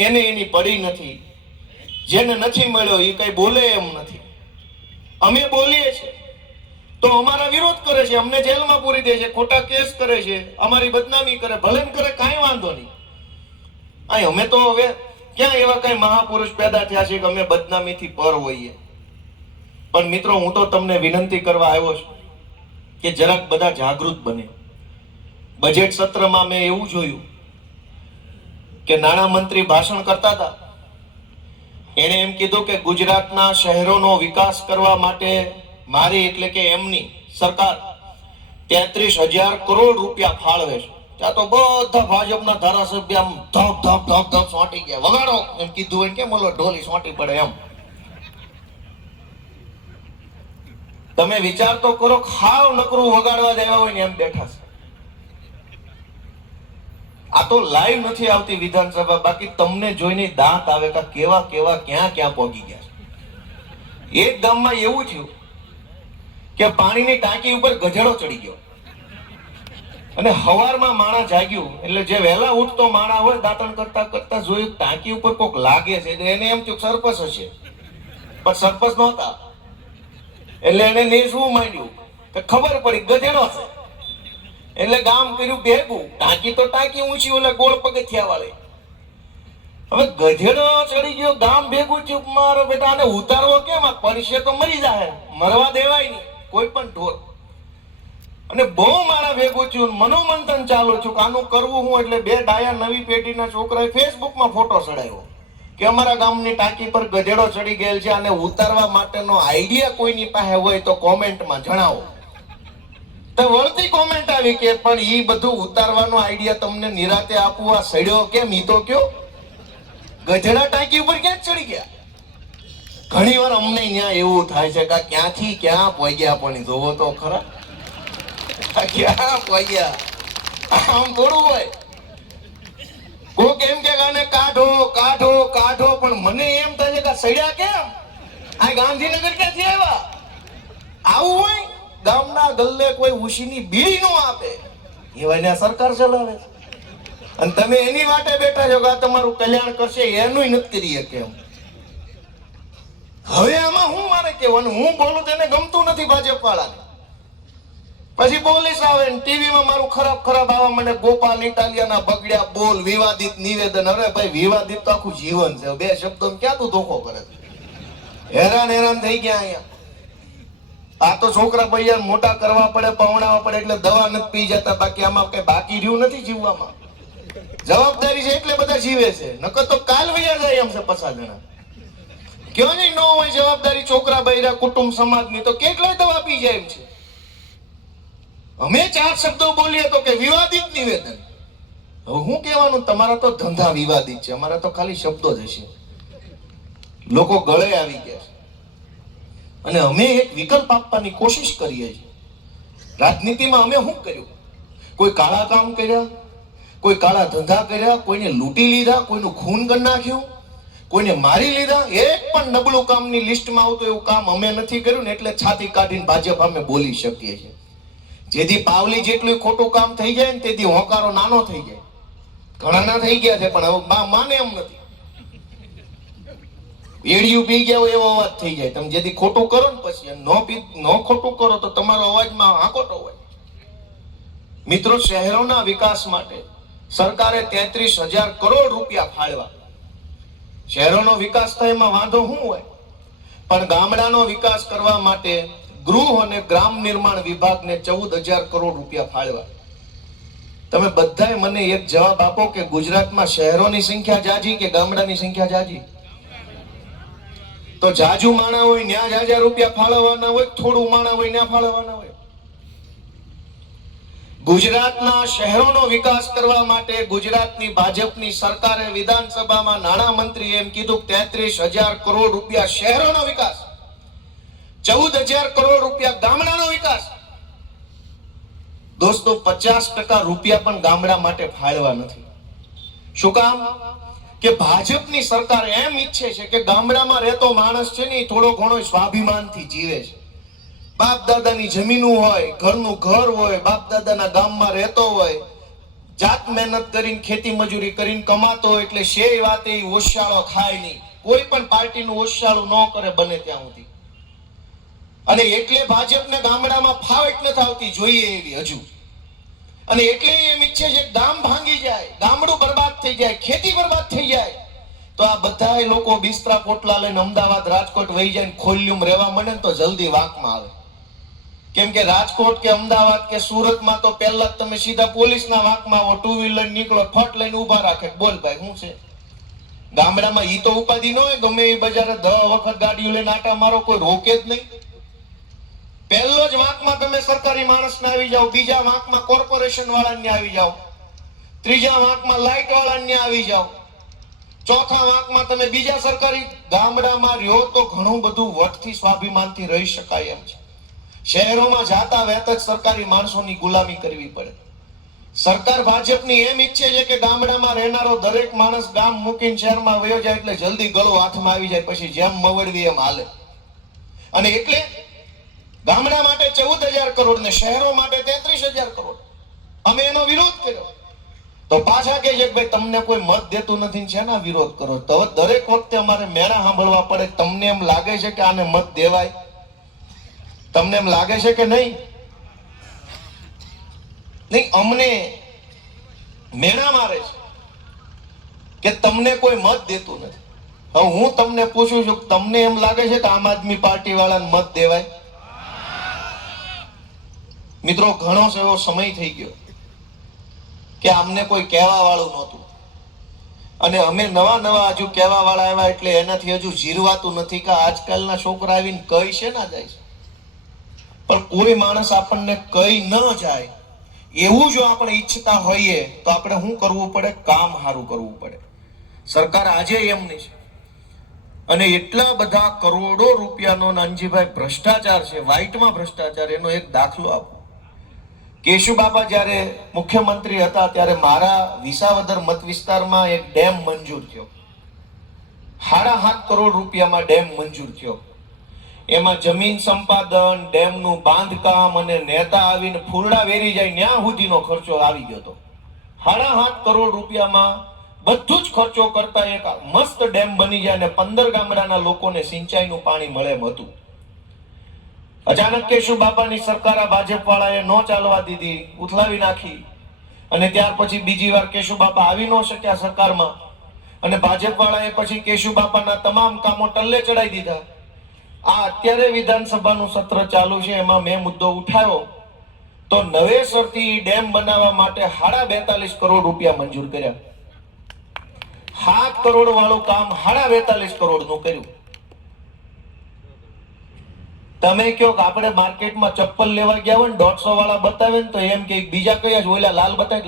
એને એની પડી નથી, જેને નથી મળ્યો એ કઈ બોલે એમ નથી. અમે બોલીએ છીએ તો અમારા વિરોધ કરે છે, અમને જેલમાં પૂરી દે છે, ખોટા કેસ કરે છે, અમારી બદનામી કરે. ભલે કરે, કાંઈ વાંધો નહીં. અહીં અમે તો હવે ક્યાં એવા કઈ મહાપુરુષ પેદા થયા છે કે અમે બદનામીથી પર હોઈએ. પણ મિત્રો, હું તો તમને વિનંતી કરવા આવ્યો છું કે જરાક બધા જાગૃત બને. બજેટ સત્રમાં મેં એવું જોયું કે નાણાં મંત્રી ભાષણ કરતા હતા, એણે એમ કીધું કે ગુજરાતના શહેરોનો વિકાસ કરવા માટે મારી એટલે કે એમની સરકાર 33,000 કરોડ રૂપિયા ફાળવે છે. ત્યાં તો બધા ભાજપના ધારાસભ્ય આમ ધપ ધપ ધપ ધપ સોંટી ગયા. વગાડો એમ કીધું હોય કેમ ઓલો ઢોલી સોંટી પડે એમ. તમે વિચાર તો કરો, ખાવ નકરું વગાડવા દેવા હોય ને એમ બેઠા છે. આ તો લાઈવ નથી આવતી વિધાનસભા, બાકી તમને જોઈને દાંત આવે કે કેવા કેવા ક્યાં ક્યાં પહોંચી ગયા છે. એક ગામમાં એવું થયું કે પાણીની ટાંકી ઉપર ગધેડો ચડી ગયો અને હવારમાં માણસ જાગ્યું એટલે જે વહેલા ઉઠતો માણસ હોય દાંતણ કરતા કરતા જોયું ટાંકી ઉપર કોક લાગે છે, એને એમ થયું સરપંચ હશે, પણ સરપંચ નહોતા. એટલે એને નેસવું માંડ્યું કે ખબર પડી ગધેડો છે. એટલે ગામ કર્યું ભેગું, ટાંકી તો ટાંકી ઊંચી ઓલે ગોળ પગથિયા વાળી. હવે ગધેડો ચડી ગયો, ગામ ભેગું થયું. મારો બેટા આને ઉતારવો કેમ? આ પડશે તો મરી જાય, મરવા દેવાય નહીં કોઈ પણ ઢોર. અને બહુ મારા ભેગું થયું, મનોમંથન ચાલુ છું કે આનું કરવું હું. એટલે 2 ડાયા નવી પેઢીના છોકરાએ ફેસબુકમાં ફોટો ચડાવ્યો કે અમારા ગામની ટાંકી પર ગધેડો ચડી ગયેલ છે, આને ઉતારવા માટેનો આઈડિયા કોઈની પાસે હોય તો કોમેન્ટમાં જણાવો. તો વળતી કોમેન્ટ આવી કે પણ ઈ બધું ઉતારવાનો આઈડિયા તમને નિરાતે આપવું, આ સડ્યો કેમ? ઈ તો કયો ગધેડા ટાંકી ઉપર ક્યાં ચડી ગયા? ઘણી વાર અમને અહીંયા એવું થાય છે કે ક્યાંથી ક્યાં પહોંચ્યા, પણ જોવો તો ખરા ક્યાં પહોંચ્યા. આમ થોડું હોય. કોક એમ કે આને કાઢો કાઢો કાઢો, પણ મને એમ થાય છે કે સડ્યા કેમ? આ ગાંધીનગર ક્યાંથી આવ્યા? આવું હોય? ગામના ગલ્લે કોઈ ઉશીની બીડી નો આપે, એવા સરકાર ચલાવે છે. અને તમે એની વાટે બેઠા છો કે આ તમારું કલ્યાણ કરશે, એનું નથી કરી શકે એમ. હવે આમાં હું મારે કહેવાનું, હું બોલું તેને ગમતું નથી ભાજપ વાળાને. પછી પોલીસ આવે ને ટીવીમાં મારું ખરાબ ખરાબ આવવા મને, ગોપાલ ઇટાલિયાના બગડ્યા બોલ, વિવાદિત નિવેદન. અરે ભાઈ, વિવાદિત તો આખું જીવન છે. 2 શબ્દો ક્યાં તું ધોખો કરે? હેરાન હેરાન થઈ ગયા અહીંયા. આ તો છોકરા પૈયા મોટા કરવા પડે, પવણાવવા પડે, એટલે દવા નથી પી જતા. બાકી આમાં કઈ બાકી રહ્યું નથી જીવવામાં. જવાબદારી છે એટલે બધા જીવે છે, નકર તો કાલ વૈયા જાય એમ છે. 50 જણા કયો નહીં ન હોય જવાબદારી છોકરા બૈરા કુટુંબ સમાજની, તો કેટલાય દવા પી જાય એમ છે. અમે 4 શબ્દો બોલીએ તો કે વિવાદિત નિવેદન. હવે હું કહેવાનું, તમારા તો ધંધા વિવાદિત છે, અમારા તો ખાલી શબ્દો જ હશે. લોકો ગળે આવી ગયા છે અને અમે એક વિકલ્પ આપવાની કોશિશ કરીએ છીએ. રાજનીતિમાં અમે શું કર્યું? કોઈ કાળા કામ કર્યા, કોઈ કાળા ધંધા કર્યા, કોઈને લૂંટી લીધા, કોઈનું ખૂન કરી નાખ્યું, કોઈને મારી લીધા. એક પણ નબળું કામની લિસ્ટમાં આવતું એવું કામ અમે નથી કર્યું ને, એટલે છાતી કાઢીને ભાજપ અમે બોલી શકીએ છીએ. જેથી પાવલી જેટલું ખોટું કામ થઈ જાય ને તેથી હોકારો નાનો થઈ જાય. ઘણાના થઈ ગયા છે પણ હવે માને એમ નથી. એડિયું પી ગયા હોય એવો અવાજ થઈ જાય. તમે જેથી ખોટું કરો ને પછી નો ખોટું કરો તો તમારો અવાજમાં હાકોટો હોય. મિત્રો, શહેરોના વિકાસ માટે સરકારે 33,000 કરોડ રૂપિયા ફાળવ્યા. શહેરોનો વિકાસ થાય એમાં વાંધો શું હોય, પણ ગામડાનો વિકાસ કરવા માટે ગૃહ અને ગ્રામ નિર્માણ વિભાગને 14,000 કરોડ રૂપિયા ફાળવ્યા. તમે બધાએ મને એક જવાબ આપો કે ગુજરાતમાં શહેરોની સંખ્યા જાજી કે ગામડાની સંખ્યા જાજી? તો જાજુ માણા હોય ન્યા જાજા રૂપિયા ફાળવવાના હોય, થોડું માણા હોય ન્યા ફાળવવાના હોય. ગુજરાતના શહેરોનો વિકાસ કરવા માટે ગુજરાતની ભાજપની સરકારે વિધાનસભામાં નાણાં મંત્રીએ એમ કીધું 33,000 કરોડ રૂપિયા શહેરોનો વિકાસ, 14,000 કરોડ રૂપિયા ગામડાનો વિકાસ. દોસ્તો, 50% રૂપિયા પણ ગામડા માટે ફાળવા નથી. શું કામ? કે ભાજપની સરકાર એમ ઈચ્છે છે કે ગામડામાં રહેતો માણસ છે ને થોડો ઘણો સ્વાભિમાનથી જીવે છે. બાપ દાદાની જમીનો હોય, ઘરનું ઘર હોય, બાપ દાદાના ગામમાં રહેતો હોય, જાત મહેનત કરીને ખેતી મજૂરી કરીને કમાતો હોય, એટલે શેય વાતે ઓશિયાળો થાય નહીં. કોઈ પણ પાર્ટીનું ઓશિયાળું ન કરે બને ત્યાં સુધી. અને એટલે ભાજપને ગામડામાં ફાવટ નથી આવતી જોઈએ એવી હજુ. અને એટલે એમ ઈચ્છે છે ગામ ભાંગી જાય, ગામડું બરબાદ થઈ જાય, ખેતી બરબાદ થઈ જાય, તો આ બધા લોકો બિસ્તરા પોટલા લઈને અમદાવાદ રાજકોટ વહી જાય ને ખોલ્યુમ રહેવા મળે ને તો જલ્દી વાંકમાં આવે. કેમ કે રાજકોટ કે અમદાવાદ કે સુરતમાં તો પહેલા તમે સીધા પોલીસના વાંકમાં આવો, ટુ વ્હીલર નીકળો, ફટ લઈને ઉભા રાખે, બોલ ભાઈ શું છે. ગામડામાં ઈ તો ઉપાધિ ન હોય, ગમે એ બજારે 10 વખત ગાડીઓ લઈને આટા મારો, કોઈ રોકે જ નહીં. પહેલો જ વાંકમાં તમે સરકારી માણસને આવી જાઓ, બીજા વાંકમાં કોર્પોરેશન વાળાને આવી જાઓ, ત્રીજા વાંકમાં લાઇટ વાળાને આવી જાઓ, ચોથા વાંકમાં તમે બીજા સરકારી. ગામડામાં રહ્યો તો ઘણું બધું વટથી સ્વાભિમાનથી રહી શકાય એમ છે. શહેરોમાં જાતા વહેતા જ સરકારી માણસોની ગુલામી કરવી પડે. સરકાર ભાજપની એમ ઈચ્છે છે કે ગામડામાં રહેનારો દરેક માણસ ગામ મૂકીને શહેરમાં વયો જાય એટલે જલ્દી ગળો હાથમાં આવી જાય, પછી જેમ મવડવી એમ હાલે. અને એટલે ગામડા માટે 14,000 કરોડ ને શહેરો માટે 33,000 કરોડ. અમે એનો વિરોધ કર્યો તો પાછા કહે છે કે ભાઈ તમને કોઈ મત દેતું નથી, છે ને વિરોધ કરો. તો દરેક વખતે અમારે મેણા સાંભળવા પડે. તમને એમ લાગે છે કે આને મત દેવાય? તમને એમ લાગે છે કે નહીં? નહીં, અમને મેણા મારે છે કે તમને કોઈ મત દેતું નથી. હવે હું તમને પૂછું છું, તમને એમ લાગે છે કે આમ આદમી પાર્ટી વાળાને મત દેવાય? મિત્રો, ઘણો એવો સમય થઈ ગયો કે અમને કોઈ કહેવા વાળું નહોતું, અને અમે નવા હજુ કહેવા વાળા આવ્યા એટલે એનાથી હજુ જીરવાતું નથી કે આજકાલના છોકરા આવીને કઈ છે ના જાય છે. પણ કોઈ માણસ આપણને કઈ ન જાય એવું જો આપણે ઈચ્છતા હોઈએ તો આપણે શું કરવું પડે? કામ સારું કરવું પડે. સરકાર આજે એમની છે, અને એટલા બધા કરોડો રૂપિયાનો નાનજીભાઈ ભ્રષ્ટાચાર છે, વ્હાઈટમાં ભ્રષ્ટાચાર. એનો એક દાખલો આપો. કેશુબાપા જ્યારે મુખ્યમંત્રી હતા ત્યારે મારા વિસાવદર મત વિસ્તારમાં એક ડેમ મંજૂર થયો. 7.5 કરોડ રૂપિયામાં ડેમ મંજૂર થયો. એમાં જમીન સંપાદન, ડેમનું બાંધકામ અને નેતા આવીને ફૂરડા વેરી જાય ત્યાં સુધીનો ખર્ચો આવી ગયો હતો. 7.5 કરોડ રૂપિયામાં બધું જ ખર્ચો કરતા એક મસ્ત ડેમ બની જાય અને 15 ગામડાના લોકોને સિંચાઈનું પાણી મળે એમ હતું. અચાનક કેશુબાપાની સરકાર આ ભાજપ વાળાએ ન ચાલવા દીધી, ઉથલાવી નાખી. અને ત્યાર પછી બીજી વાર કેશુબાપા આવી ન શક્યા સરકારમાં, અને ભાજપ વાળાએ પછી કેશુબાપાના તમામ કામો ટલ્લે ચડાવી દીધા. આ અત્યારે વિધાનસભાનું સત્ર ચાલુ છે, એમાં મેં મુદ્દો ઉઠાવ્યો તો નવેસરથી ડેમ બનાવવા માટે 42.5 કરોડ રૂપિયા મંજૂર કર્યા. 7 કરોડ વાળું કામ 42.5 કરોડનું કર્યું. તમે કહો કે આપણે માર્કેટમાં ચપ્પલ લેવા ગયા હોય ને 150 વાળા બતાવે ને તો એમ કે બીજા કયા જ ઓલા લાલ બતાવે,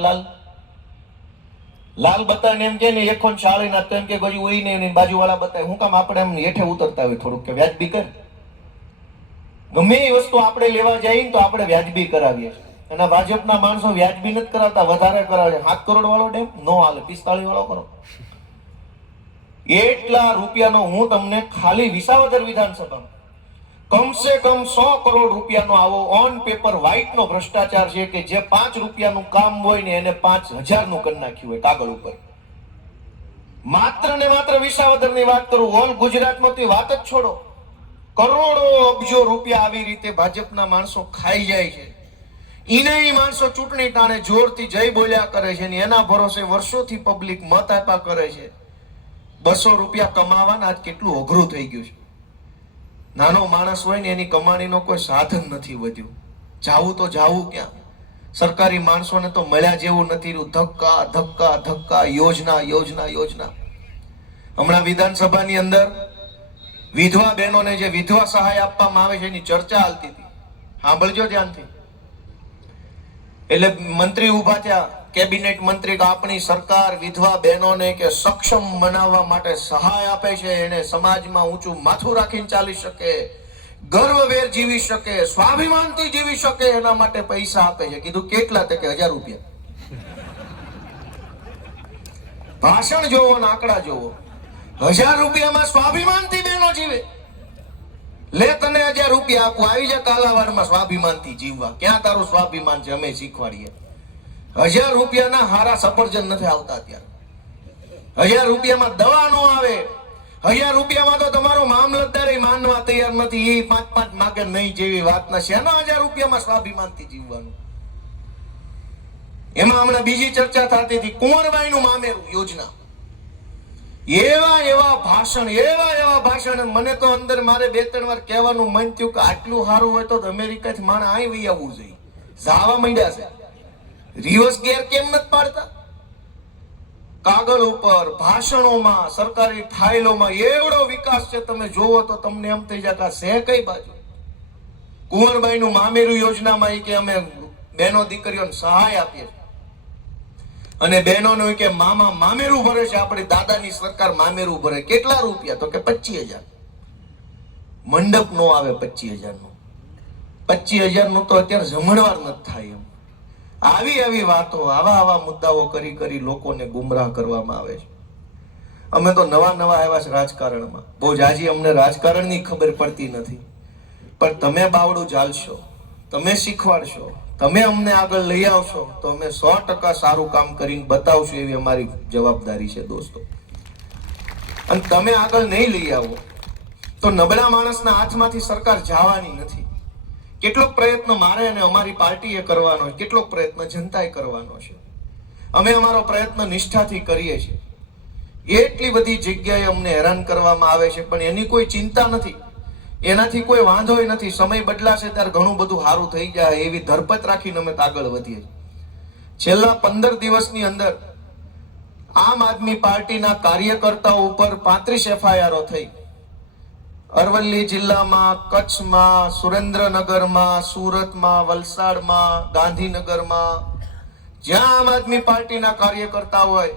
લાલ બતાવે એમ કે ને 140 ના, તેમ કે હજી હોય નહીં બાજુ વાળા બતાવે. હું કામ આપણે એમ હેઠે ઉતરતા હોય થોડુંક કે વ્યાજબી કર. ગમે એ વસ્તુ આપણે લેવા જઈએ ને તો આપણે વ્યાજબી કરાવીએ. અને ભાજપના માણસો વ્યાજબી નથી કરાવતા, વધારે કરાવે. 7 કરોડ વાળો ડેમ નો હાલે, 45 વાળો કરો. એટલા રૂપિયાનો હું તમને ખાલી વિસાવદર વિધાનસભામાં કમસે કમ 100 કરોડ રૂપિયાનો આવો ઓન પેપર વ્હાઇટનો ભ્રષ્ટાચાર છે કે જે 5 રૂપિયાનું કામ હોય ને એને 5000 નું કરી નાખ્યું હોય કાગળ ઉપર. માત્ર ને માત્ર વિસાવદરની વાત કરું, ઓલ ગુજરાતમાં વાત જ છોડો, કરોડો અબજો રૂપિયા આવી રીતે ભાજપના માણસો ખાઈ જાય છે. ઈ માણસો ચૂંટણી ટાણે જોરથી જય બોલ્યા કરે છે ને એના ભરોસે વર્ષોથી પબ્લિક મત આપ્યા કરે છે. 200 રૂપિયા કમાવાના આજ કેટલું અઘરું થઈ ગયું છે. નાનો માણસ હોય ને એની કમાણીનો કોઈ સાધન નથી વધ્યું. જાવું તો જાવું ક્યાં? સરકારી માણસોને તો મળ્યા જેવું નથી રહ્યું. ધક્કા ધક્કા ધક્કા, યોજના યોજના યોજના. હમણાં વિધાનસભાની અંદર વિધવા બહેનોને જે વિધવા સહાય આપવામાં આવે છે એની ચર્ચા હાલતી હતી, સાંભળજો ધ્યાનથી. એટલે મંત્રી ઉભા થયા, કેબિનેટ મંત્રી, કે આપણી સરકાર વિધવા બહેનોને કે સક્ષમ બનાવવા માટે સહાય આપે છે, એને સમાજમાં ઊંચું માથું રાખીને ચાલી શકે, ગર્વવેર જીવી શકે, સ્વાભિમાનથી જીવી શકે, એના માટે પૈસા આપે છે. કીધું કેટલા? કે 1000 રૂપિયા. ભાષણ જોવો ને આંકડા જોવો. 1000 રૂપિયામાં સ્વાભિમાનથી બહેનો જીવે. લે તને 1000 રૂપિયા આપું, આવી જા કાલાવાડમાં સ્વાભિમાનથી જીવવા. ક્યાં તારું સ્વાભિમાન છે? અમે શીખવાડીએ. 1000 રૂપિયાના હારા સફરજન નથી આવતા અત્યારે. 1000 રૂપિયામાં દવા નો આવે. 1000 રૂપિયામાં તો તમારો મામલતદાર માનવા તૈયાર નથી. એ 5-5 માગે નહીં જેવી વાત ના છે. એના 1000 રૂપિયામાં સ્વાભિમાનથી જીવવાનું. એમાં હમણાં બીજી ચર્ચા થતી હતી, કુંવરબાઈનું મામેરું યોજના. એવા ભાષણ. મને તો અંદર મારે 2-3 વાર કહેવાનું મન થયું કે આટલું સારું હોય તો અમેરિકાથી માણસ આવી આવવું જોઈએ. જાવા માંડ્યા છે. રિવર્સ ગેર કેમ નથી પાડતા? કાગળ ઉપર, ભાષણોમાં, સરકારી ફાઇલોમાં એવડો વિકાસ છે. તમે જોવો તો તમને એમ થઈ જાય કે છે કઈ બાજુ. કુંવરબાઈનું મામેરું યોજનામાં કે અમે બહેનો દીકરીઓને સહાય આપીએ છીએ. અને બહેનોનું કે મામા મામેરું ભરે છે. આપણી દાદાની સરકાર મામેરું ભરે. કેટલા રૂપિયા? તો કે 25000. મંડપ નો આવે 25000 નું. 25000 નું તો અત્યારે જમણવાર નથી થાય એમ. આવી વાતો, આવા મુદ્દાઓ કરી લોકોને ગુમરાહ કરવામાં આવે છે. અમે તો નવા આવ્યા છે રાજકારણમાં. બહુ જાજી અમને રાજકારણની ખબર પડતી નથી. પણ તમે બાવડું ચાલશો, તમે શીખવાડશો, તમે અમને આગળ લઈ આવશો તો અમે 100% સારું કામ કરીને બતાવશું. એવી અમારી જવાબદારી છે દોસ્તો. અને તમે આગળ નહીં લઈ આવો તો નબળા માણસના હાથમાંથી સરકાર જવાની નથી. કેટલોક પ્રયત્ન મારે અને અમારી પાર્ટીએ કરવાનો છે, કેટલોક પ્રયત્ન જનતાએ કરવાનો છે. અમે અમારો પ્રયત્ન નિષ્ઠાથી કરીએ છીએ. એટલી બધી જગ્યાએ અમને હેરાન કરવામાં આવે છે પણ એની કોઈ ચિંતા નથી, એનાથી કોઈ વાંધો નથી. સમય બદલાશે ત્યારે ઘણું બધું સારું થઈ જાય એવી ધરપત રાખીને અમે આગળ વધીએ. છેલ્લા 15 દિવસની અંદર આમ આદમી પાર્ટીના કાર્યકર્તાઓ ઉપર 35 FIR થઈ. અરવલ્લી જિલ્લામાં, કચ્છમાં, સુરેન્દ્રનગરમાં, સુરતમાં, વલસાડમાં, ગાંધીનગરમાં જ્યાં આમ આદમી પાર્ટીના કાર્યકર્તા હોય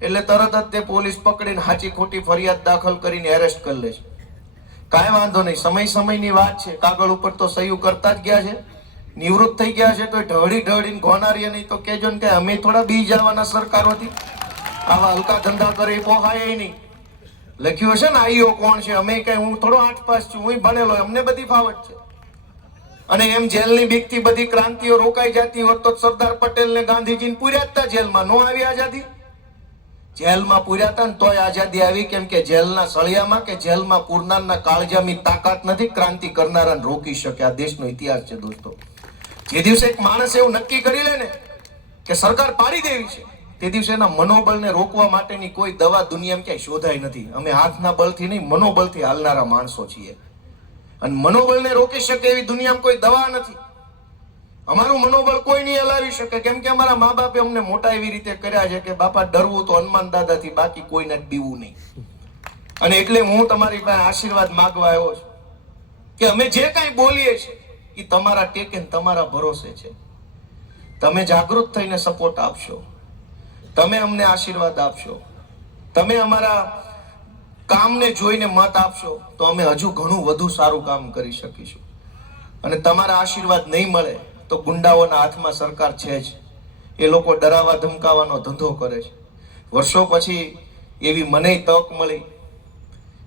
એટલે તરત જ તે પોલીસ પકડીને સાચી ખોટી ફરિયાદ દાખલ કરીને એરેસ્ટ કરી લે છે. કાંઈ વાંધો નહીં, સમયની વાત છે. કાગળ ઉપર તો સહી કરતા જ ગયા છે. નિવૃત્ત થઈ ગયા છે તો ઢળીને ઘોનારીએ નહીં તો કેજો ને કે અમે થોડા બી જવાના સરકારોથી. આવા હલકા ધંધા કરે પોહાય નહીં. લખ્યું હશે ને આઈઓ કોણ છે, અમે કઈ, હું થોડો 8 પાસ છું, હું ભણેલો, અમને બધી ફાવટ છે. અને એમ જેલની બીકથી બધી ક્રાંતિઓ રોકાઈ જતી હોત તો સરદાર પટેલ ને ગાંધીજીને પૂર્યા હતા જેલમાં. નો આવી આઝાદી? જેલમાં પૂર્યા હતા ને તોય આઝાદી આવી. કેમ કે જેલના સળિયામાં કે જેલમાં પૂરનારના કાળજાની તાકાત નથી ક્રાંતિ કરનારાને રોકી શકે. આ દેશનો ઇતિહાસ છે દોસ્તો. જે દિવસે એક માણસ એવું નક્કી કરી લે ને કે સરકાર પાડી દેવી છે, તે દિવસે એના મનોબળને રોકવા માટેની કોઈ દવા દુનિયામાં ક્યાંય શોધાઈ નથી. અમે હાથના બળથી નહીં, મનોબળથી હાલનારા માણસો છીએ. અને મનોબળને રોકી શકે એવી દુનિયામાં કોઈ દવા નથી. અમારું મનોબળ કોઈ નહીં હલાવી શકે. કેમ કે અમારા મા બાપે અમને મોટા એવી રીતે કર્યા છે કે બાપા ડરવું તો હનુમાન દાદાથી, બાકી કોઈને બીવું નહીં. અને એટલે હું તમારી પાસે આશીર્વાદ માંગવા આવ્યો છું કે અમે જે કાંઈ બોલીએ છીએ એ તમારા ટેકે તમારા ભરોસે છે. તમે જાગૃત થઈને સપોર્ટ આપશો, તમે અમને આશીર્વાદ આપશો, તમે અમારા કામને જોઈને મત આપશો તો અમે હજુ ઘણું વધુ સારું કામ કરી શકીશું. અને તમારા આશીર્વાદ નહીં મળે તો ગુંડાઓના હાથમાં સરકાર છે જ. એ લોકો ડરાવા ધમકાવાનો ધંધો કરે છે. વર્ષો પછી એવી મને તક મળી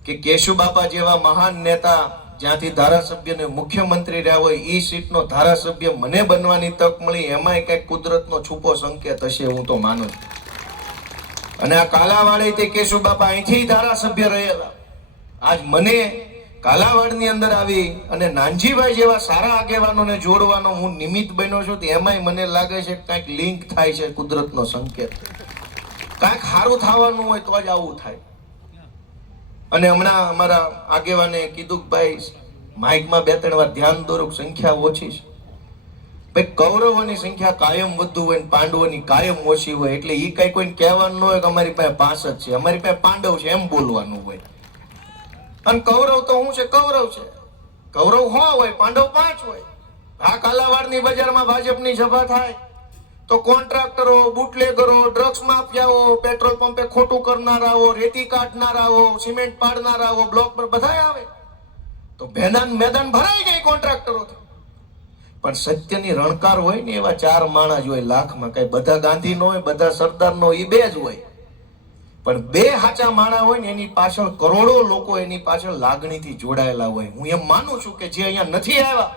કે કેશુબાપા જેવા મહાન નેતા જ્યાંથી ધારાસભ્યને મુખ્યમંત્રી રહ્યા હોય એ સીટનો ધારાસભ્ય મને બનવાની તક મળી, એમાંય કંઈક કુદરતનો છૂપો સંકેત હશે, હું તો માનું છું. અને આ કાલાવાડી તે કેશુબાપા અહીંથી ધારાસભ્ય રહેલા, આજ મને કાલાવાડની અંદર આવી અને નાનજીભાઈ જેવા સારા આગેવાનોને જોડવાનો હું નિમિત્ત બન્યો છું. એમાંય મને લાગે છે કાંઈક લિંક થાય છે, કુદરતનો સંકેત. કાંઈક સારું થવાનું હોય તો જ આવું થાય. અને હમણાં અમારા આગેવાને કીધું કે ભાઈ માઇકમાં 2-3 વાર ધ્યાન દોરો, સંખ્યા ઓછી છે. ભાઈ કૌરવોની સંખ્યા કાયમ વધુ હોય ને પાંડવોની કાયમ ઓછી હોય, એટલે એ કઈ કોઈને કહેવાનું ન હોય કે અમારી પાસે 5 જ છે, અમારી પાસે પાંડવ છે, એમ બોલવાનું હોય. અને કૌરવ તો શું છે? કૌરવ છે. કૌરવ 100 હોય, પાંડવ 5 હોય. આ કાલાવાડની બજારમાં ભાજપની સભા થાય તો કોન્ટ્રાક્ટરો, બુટલેગરો, ડ્રગ્સ માફિયાઓ, પેટ્રોલ પંપે ખોટું કરનારાઓ, રેતી કાઢનારાઓ, સિમેન્ટ પાડનારાઓ, બ્લોક પર બધા આવે તો મેદાન ભરાઈ જાય કોન્ટ્રાક્ટરોથી. પણ સત્યની રણકાર હોય ને એવા 4 માણસ જ હોય લાખમાં. કઈ બધા ગાંધી નો હોય, બધા સરદાર નો, એ 2 જ હોય. પણ 2 સાચા માણસ હોય ને એની પાછળ કરોડો લોકો એની પાછળ લાગણીથી જોડાયેલા હોય. હું એમ માનું છું કે જે અહીંયા નથી આવ્યા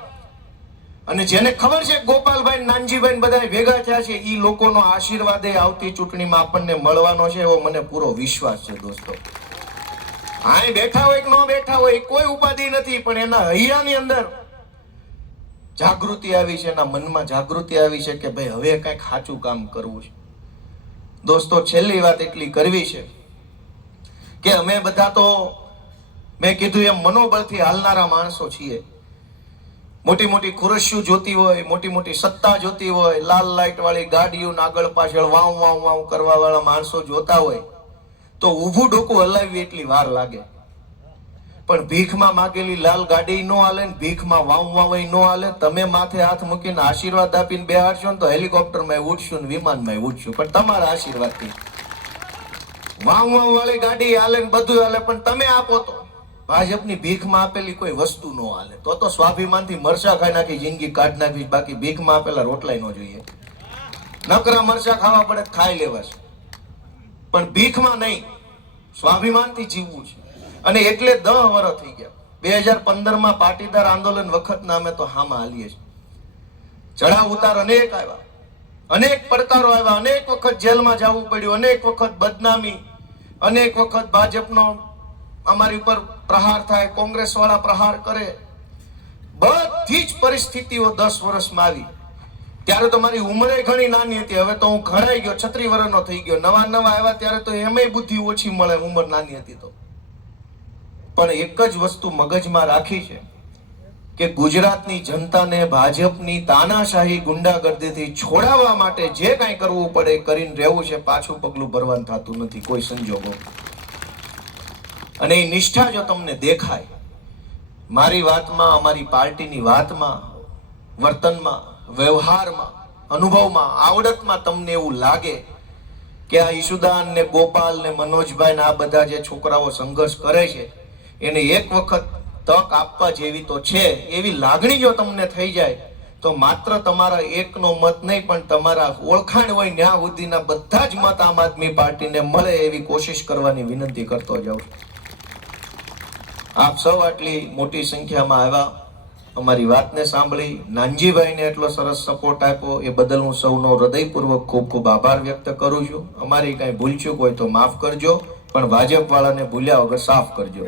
અને જેને ખબર છે ગોપાલભાઈ, નાનજીભાઈ બધા ભેગા થયા છે, એ લોકોનો આશીર્વાદ આવતી ચૂંટણીમાં આપણને મળવાનો છે, એવો મને પૂરો વિશ્વાસ છે. દોસ્તો, અહીં બેઠા હોય કે ન બેઠા હોય કોઈ ઉપાધિ નથી, પણ એના હૈયાની અંદર જાગૃતિ આવી છે, એના મનમાં જાગૃતિ આવી છે કે ભાઈ હવે કંઈક સાચું કામ કરવું છે. દોસ્તો, છેલ્લી વાત એટલી કરવી છે કે અમે બધા તો મેં કીધું એમ મનોબળથી હાલનારા માણસો છીએ. મોટી મોટી ખુરશીઓ જોતી હોય, મોટી મોટી સત્તા જોતી હોય, લાલ લાઈટ વાળી ગાડીઓ આગળ પાછળ વાવ વાવ વાવ કરવા વાળા માણસો જોતા હોય તો ઊભું ડોકું હલાવવી એટલી વાર લાગે. પણ ભીખમાં માગેલી લાલ ગાડી નો હાલે ને ભીખમાં વાવ વાવ નો હાલે. તમે માથે હાથ મૂકીને આશીર્વાદ આપીને બેહાડશો ને તો હેલિકોપ્ટરમાં ઉડશું ને વિમાનમાં ઉડશું, પણ તમારા આશીર્વાદથી. વાવ વાવ વાળી ગાડી હાલે ને બધું હાલે, પણ તમે આપો તો ભાજપની ભીખમાં આપેલી કોઈ વસ્તુ નો હાલે. તો સ્વાભિમાનથી મરચા ખાઈ નાખી જિંદગી કાઢ નાખી, બાકી ભીખમાં આપેલા રોટલાય ન જોઈએ. નકરા મરચા ખાવા પડે ખાઈ લેવા છે, પણ ભીખમાં નહીં, સ્વાભિમાનથી જીવવું છે. અને એટલે 10 વર્ષ થઈ ગયા. 2015માં પાટીદાર આંદોલન વખતના અમે તો હામાં હાલીએ છીએ. ચડાવ ઉતાર અનેક આવ્યા, અનેક પડકારો આવ્યા, અનેક વખત જેલમાં જવું પડ્યું, અનેક વખત બદનામી, અનેક વખત ભાજપનો અમારી ઉપર પ્રહાર થાય, કોંગ્રેસ વાળા પ્રહાર કરે. બધી જ પરિસ્થિતિઓ 10 વર્ષમાં આવી. ત્યારે તો મારી ઉંમરે ઘણી નાની હતી, હવે તો હું ઘડાઈ ગયો, 36 વર્ષનો થઈ ગયો. નવા આવ્યા ત્યારે તો એમાંય બુદ્ધિ ઓછી મળે, ઉંમર નાની હતી તો. પણ એક જ વસ્તુ મગજમાં રાખી છે કે ગુજરાતની જનતાને ભાજપની તાનાશાહી ગુંડાગર્દીથી છોડાવવા માટે જે કાંઈ કરવું પડે કરીને રહેવું છે. પાછું પગલું ભરવાનું થતું નથી કોઈ સંજોગો. અને એ નિષ્ઠા જો તમને દેખાય મારી વાતમાં, અમારી પાર્ટીની વાતમાં, વર્તનમાં, વ્યવહારમાં, અનુભવમાં, આવડતમાં, તમને એવું લાગે કે આ ઈશુદાન ને ગોપાલ ને મનોજભાઈ ને આ બધા જે છોકરાઓ સંઘર્ષ કરે છે એને એક વખત તક આપવા જેવી તો છે, એવી લાગણી જો તમને થઈ જાય તો માત્ર તમારા એકનો મત નહીં, પણ તમારા ઓળખાણ હોય ત્યાં સુધીના બધા જ મત આમ આદમી પાર્ટીને મળે એવી કોશિશ કરવાની વિનંતી કરતો જાઉં છું. આપ સૌ આટલી મોટી સંખ્યામાં આવ્યા, અમારી વાતને સાંભળી, નાનજીભાઈને એટલો સરસ સપોર્ટ આપ્યો, એ બદલ હું સૌનો હૃદયપૂર્વક ખૂબ ખૂબ આભાર વ્યક્ત કરું છું. અમારી કાંઈ ભૂલચૂક હોય તો માફ કરજો, પણ ભાજપ વાળાને ભૂલ્યા વગર સાફ કરજો.